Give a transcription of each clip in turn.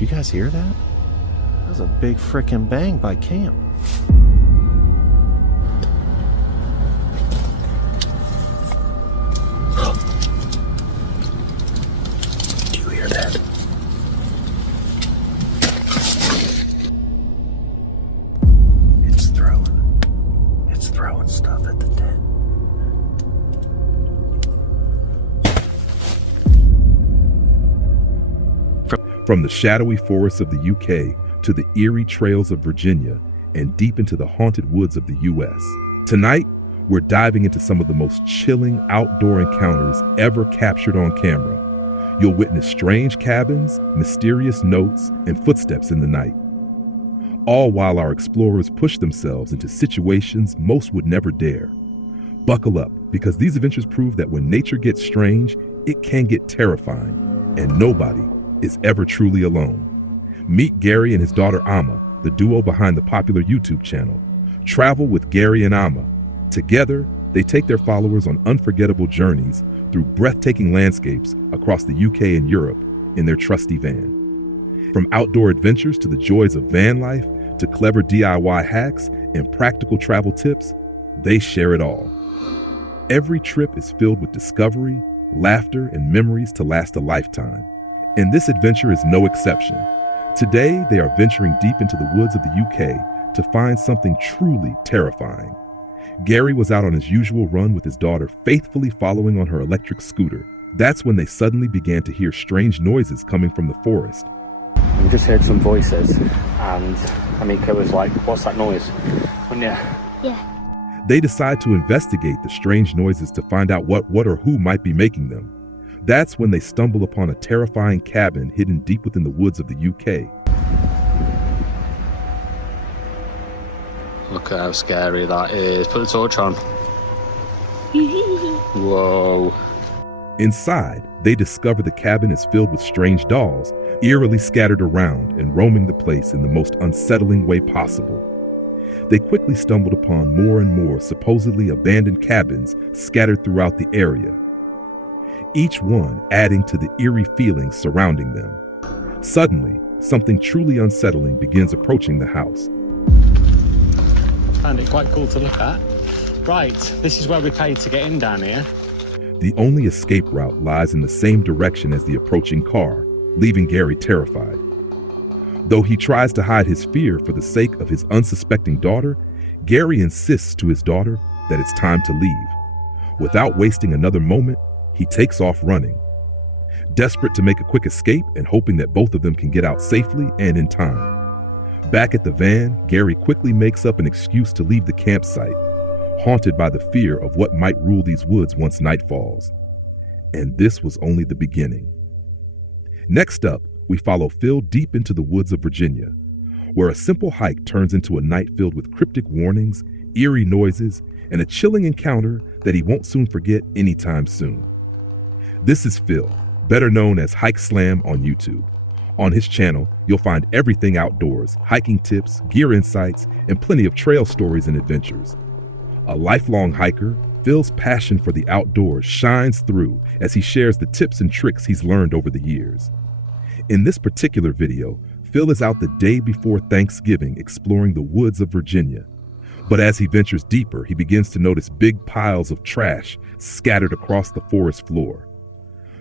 Did you guys hear that? That was a big frickin' bang by camp. Do you hear that? It's throwing stuff at the tent. From the shadowy forests of the UK to the eerie trails of Virginia and deep into the haunted woods of the US. Tonight, we're diving into some of the most chilling outdoor encounters ever captured on camera. You'll witness strange cabins, mysterious notes, and footsteps in the night. All while our explorers push themselves into situations most would never dare. Buckle up, because these adventures prove that when nature gets strange, it can get terrifying, and nobody is ever truly alone. Meet Gary and his daughter Amma, the duo behind the popular YouTube channel. Travel with Gary and Amma. Together, they take their followers on unforgettable journeys through breathtaking landscapes across the UK and Europe in their trusty van. From outdoor adventures to the joys of van life, to clever DIY hacks and practical travel tips, they share it all. Every trip is filled with discovery, laughter, and memories to last a lifetime. And this adventure is no exception. Today, they are venturing deep into the woods of the UK to find something truly terrifying. Gary was out on his usual run with his daughter, faithfully following on her electric scooter. That's when they suddenly began to hear strange noises coming from the forest. We just heard some voices, and Amika was like, "What's that noise?" Wasn't you? Yeah. They decide to investigate the strange noises to find out what or who might be making them. That's when they stumble upon a terrifying cabin hidden deep within the woods of the UK. Look at how scary that is. Put the torch on. Whoa. Inside, they discover the cabin is filled with strange dolls, eerily scattered around and roaming the place in the most unsettling way possible. They quickly stumbled upon more and more supposedly abandoned cabins scattered throughout the area, each one adding to the eerie feelings surrounding them. Suddenly, something truly unsettling begins approaching the house. I found it quite cool to look at. Right, this is where we paid to get in down here. The only escape route lies in the same direction as the approaching car, leaving Gary terrified. Though he tries to hide his fear for the sake of his unsuspecting daughter, Gary insists to his daughter that it's time to leave. Without wasting another moment, he takes off running. Desperate to make a quick escape and hoping that both of them can get out safely and in time. Back at the van, Gary quickly makes up an excuse to leave the campsite, haunted by the fear of what might rule these woods once night falls. And this was only the beginning. Next up, we follow Phil deep into the woods of Virginia, where a simple hike turns into a night filled with cryptic warnings, eerie noises, and a chilling encounter that he won't soon forget anytime soon. This is Phil, better known as Hike Slam on YouTube. On his channel, you'll find everything outdoors, hiking tips, gear insights, and plenty of trail stories and adventures. A lifelong hiker, Phil's passion for the outdoors shines through as he shares the tips and tricks he's learned over the years. In this particular video, Phil is out the day before Thanksgiving exploring the woods of Virginia. But as he ventures deeper, he begins to notice big piles of trash scattered across the forest floor.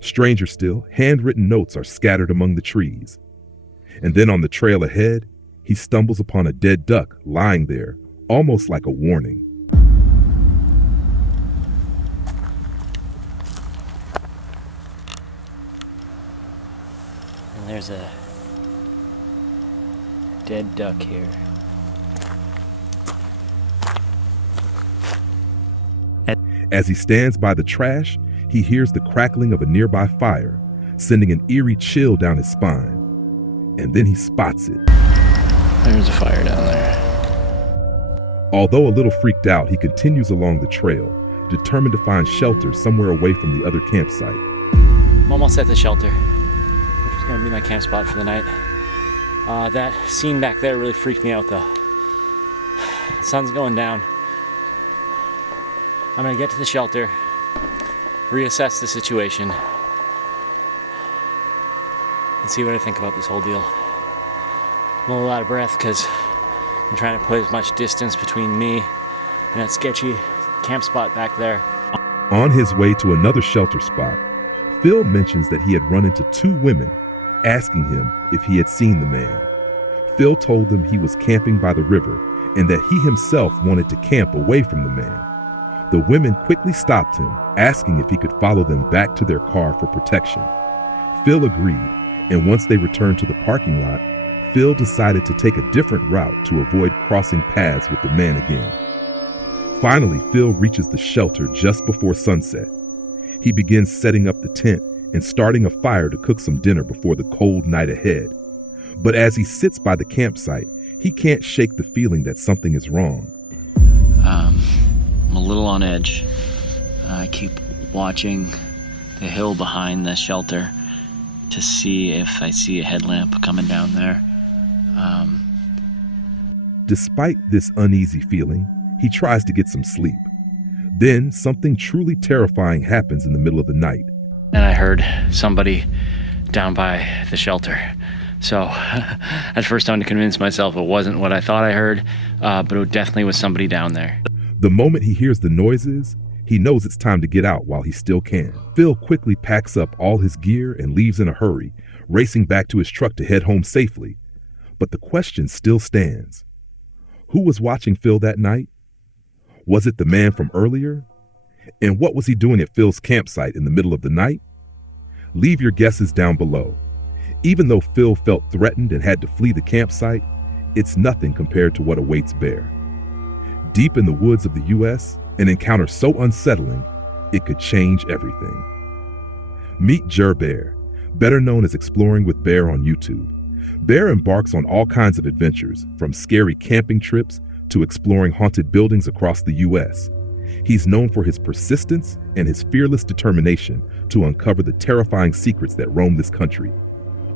Stranger still, handwritten notes are scattered among the trees. And then on the trail ahead, he stumbles upon a dead duck lying there, almost like a warning. And there's a dead duck here. As he stands by the trash, he hears the crackling of a nearby fire, sending an eerie chill down his spine. And then he spots it. There's a fire down there. Although a little freaked out, he continues along the trail, determined to find shelter somewhere away from the other campsite. I'm almost at the shelter, which is going to be my camp spot for the night. That scene back there really freaked me out though. The sun's going down. I'm going to get to the shelter, reassess the situation, and see what I think about this whole deal. I'm a little out of breath because I'm trying to put as much distance between me and that sketchy camp spot back there. On his way to another shelter spot, Phil mentions that he had run into two women asking him if he had seen the man. Phil told them he was camping by the river and that he himself wanted to camp away from the man. The women quickly stopped him, asking if he could follow them back to their car for protection. Phil agreed, and once they returned to the parking lot, Phil decided to take a different route to avoid crossing paths with the man again. Finally, Phil reaches the shelter just before sunset. He begins setting up the tent and starting a fire to cook some dinner before the cold night ahead. But as he sits by the campsite, he can't shake the feeling that something is wrong. I'm a little on edge. I keep watching the hill behind the shelter to see if I see a headlamp coming down there. Despite this uneasy feeling, he tries to get some sleep. Then something truly terrifying happens in the middle of the night. And I heard somebody down by the shelter. So at first I had to convince myself it wasn't what I thought I heard, but it definitely was somebody down there. The moment he hears the noises, he knows it's time to get out while he still can. Phil quickly packs up all his gear and leaves in a hurry, racing back to his truck to head home safely. But the question still stands. Who was watching Phil that night? Was it the man from earlier? And what was he doing at Phil's campsite in the middle of the night? Leave your guesses down below. Even though Phil felt threatened and had to flee the campsite, it's nothing compared to what awaits Bear. Deep in the woods of the U.S., an encounter so unsettling, it could change everything. Meet Jer Bear, better known as Exploring with Bear on YouTube. Bear embarks on all kinds of adventures, from scary camping trips to exploring haunted buildings across the U.S. He's known for his persistence and his fearless determination to uncover the terrifying secrets that roam this country.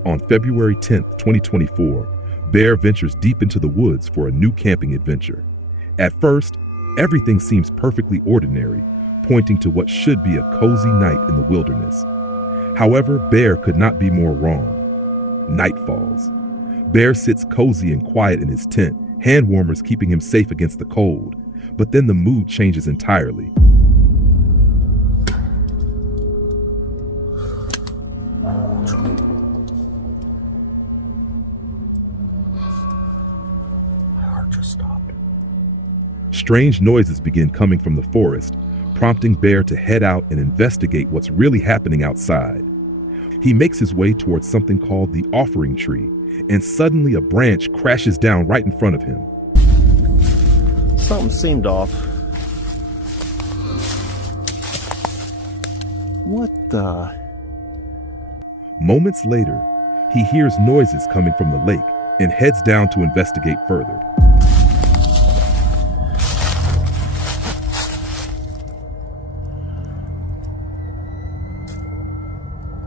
On February 10th, 2024, Bear ventures deep into the woods for a new camping adventure. At first, everything seems perfectly ordinary, pointing to what should be a cozy night in the wilderness. However, Bear could not be more wrong. Night falls. Bear sits cozy and quiet in his tent, hand warmers keeping him safe against the cold. But then the mood changes entirely. My heart just stopped. Strange noises begin coming from the forest, prompting Bear to head out and investigate what's really happening outside. He makes his way towards something called the offering tree, and suddenly a branch crashes down right in front of him. Something seemed off. What the? Moments later, he hears noises coming from the lake and heads down to investigate further.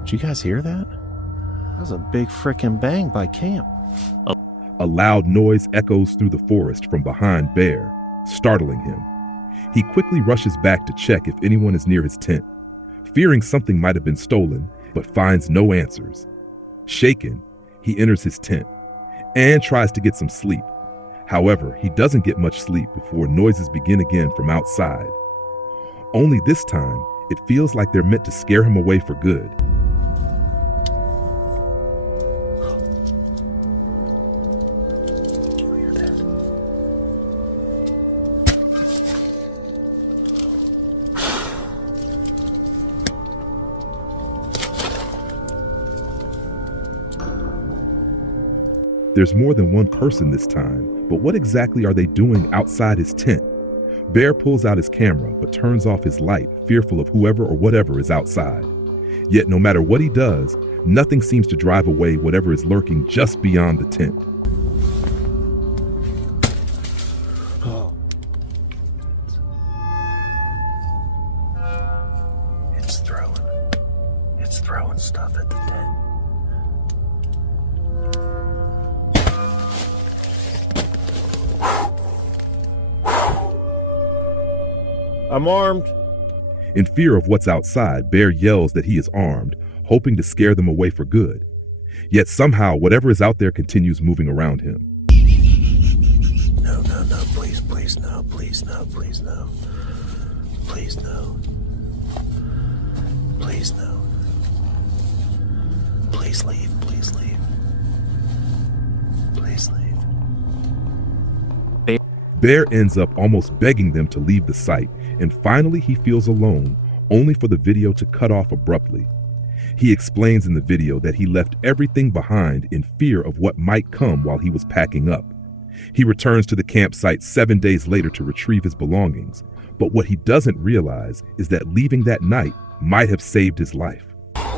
Did you guys hear that? That was a big frickin' bang by camp. A loud noise echoes through the forest from behind Bear, startling him. He quickly rushes back to check if anyone is near his tent, fearing something might have been stolen, but finds no answers. Shaken, he enters his tent and tries to get some sleep. However, he doesn't get much sleep before noises begin again from outside. Only this time, it feels like they're meant to scare him away for good. Did you hear that? There's more than one person this time, but what exactly are they doing outside his tent? Bear pulls out his camera, but turns off his light, fearful of whoever or whatever is outside. Yet no matter what he does, nothing seems to drive away whatever is lurking just beyond the tent. Oh. It's throwing stuff at the tent. I'm armed. In fear of what's outside, Bear yells that he is armed, hoping to scare them away for good. Yet somehow, whatever is out there continues moving around him. No, no, no, please, please, no, please, no, please, no. Please, no. Please, no. Please leave, please leave. Please leave. Bear ends up almost begging them to leave the site, and finally he feels alone, only for the video to cut off abruptly. He explains in the video that he left everything behind in fear of what might come while he was packing up. He returns to the campsite 7 days later to retrieve his belongings, but what he doesn't realize is that leaving that night might have saved his life.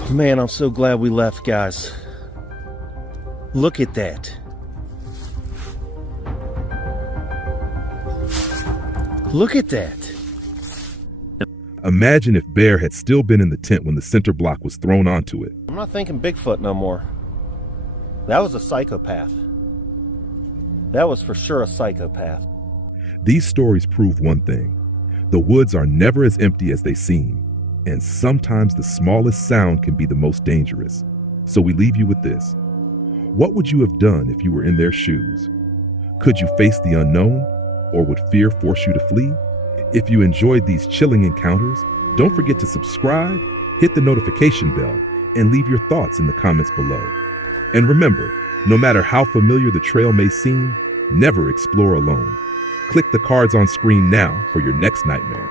Man, I'm so glad we left, guys. Look at that. Look at that. Imagine if Bear had still been in the tent when the center block was thrown onto it. I'm not thinking Bigfoot no more. That was a psychopath. That was for sure a psychopath. These stories prove one thing. The woods are never as empty as they seem, and sometimes the smallest sound can be the most dangerous. So we leave you with this. What would you have done if you were in their shoes? Could you face the unknown, or would fear force you to flee? If you enjoyed these chilling encounters, don't forget to subscribe, hit the notification bell, and leave your thoughts in the comments below. And remember, no matter how familiar the trail may seem, never explore alone. Click the cards on screen now for your next nightmare.